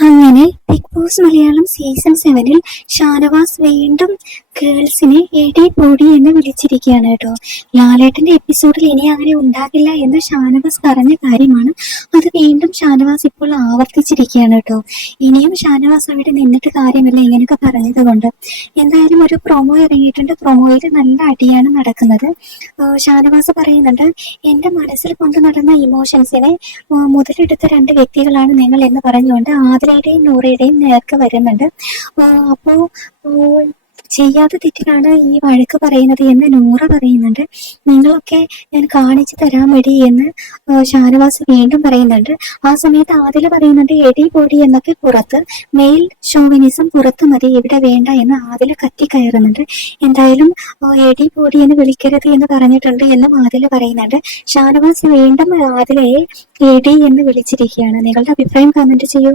അങ്ങനെ big boss Malayalam season സെവനിൽ ഷാനവാസ് വീണ്ടും ഗേൾസിനെ എടി പൊടി എന്ന് വിളിച്ചിരിക്കുകയാണ് കേട്ടോ. ലാലേട്ടന്റെ എപ്പിസോഡിൽ ഇനി അങ്ങനെ ഉണ്ടാകില്ല എന്ന് ഷാനവാസ് പറഞ്ഞ കാര്യമാണ്. അത് വീണ്ടും ഷാനവാസ് ഇപ്പോൾ ആവർത്തിച്ചിരിക്കുകയാണ് കേട്ടോ. ഇനിയും ഷാനവാസ് അവിടെ നിന്നിട്ട് കാര്യമില്ല ഇങ്ങനെയൊക്കെ പറഞ്ഞത് കൊണ്ട് എന്തായാലും ഒരു പ്രൊമോ ഇറങ്ങിയിട്ടുണ്ട്. പ്രൊമോയിൽ നല്ല അടിയാണ് നടക്കുന്നത്. ഷാനവാസ് പറയുന്നുണ്ട് എന്റെ മനസ്സിൽ കൊണ്ടു നടന്ന ഇമോഷൻസിനെ മുതലെടുത്ത രണ്ട് വ്യക്തികളാണ് നിങ്ങൾ എന്ന് പറഞ്ഞുകൊണ്ട് ആതിരയുടെയും നൂറയുടെയും നേർക്ക് വരുന്നുണ്ട്. അപ്പോ ചെയ്യാത്ത തെറ്റിനാണ് ഈ വഴക്ക് പറയുന്നത് എന്ന് നൂറ പറയുന്നുണ്ട്. നിങ്ങളൊക്കെ ഞാൻ കാണിച്ചു തരാൻ വേണ്ടി എന്ന് ഷാനവാസ് വീണ്ടും പറയുന്നുണ്ട്. ആ സമയത്ത് ആദില പറയുന്നുണ്ട് എടി പൊടി എന്നൊക്കെ പുറത്ത് മെയിൽ ഷോവിനിസം പുറത്ത് മതി ഇവിടെ വേണ്ട എന്ന് ആദില കത്തി കയറുന്നുണ്ട്. എന്തായാലും എടി പൊടി എന്ന് വിളിക്കരുത് എന്ന് പറഞ്ഞിട്ടുണ്ട് എന്നും ആദില പറയുന്നുണ്ട്. ഷാനവാസ് വീണ്ടും ആദിലയെ എടി എന്ന് വിളിച്ചിരിക്കുകയാണ്. നിങ്ങളുടെ അഭിപ്രായം കമന്റ് ചെയ്യൂ.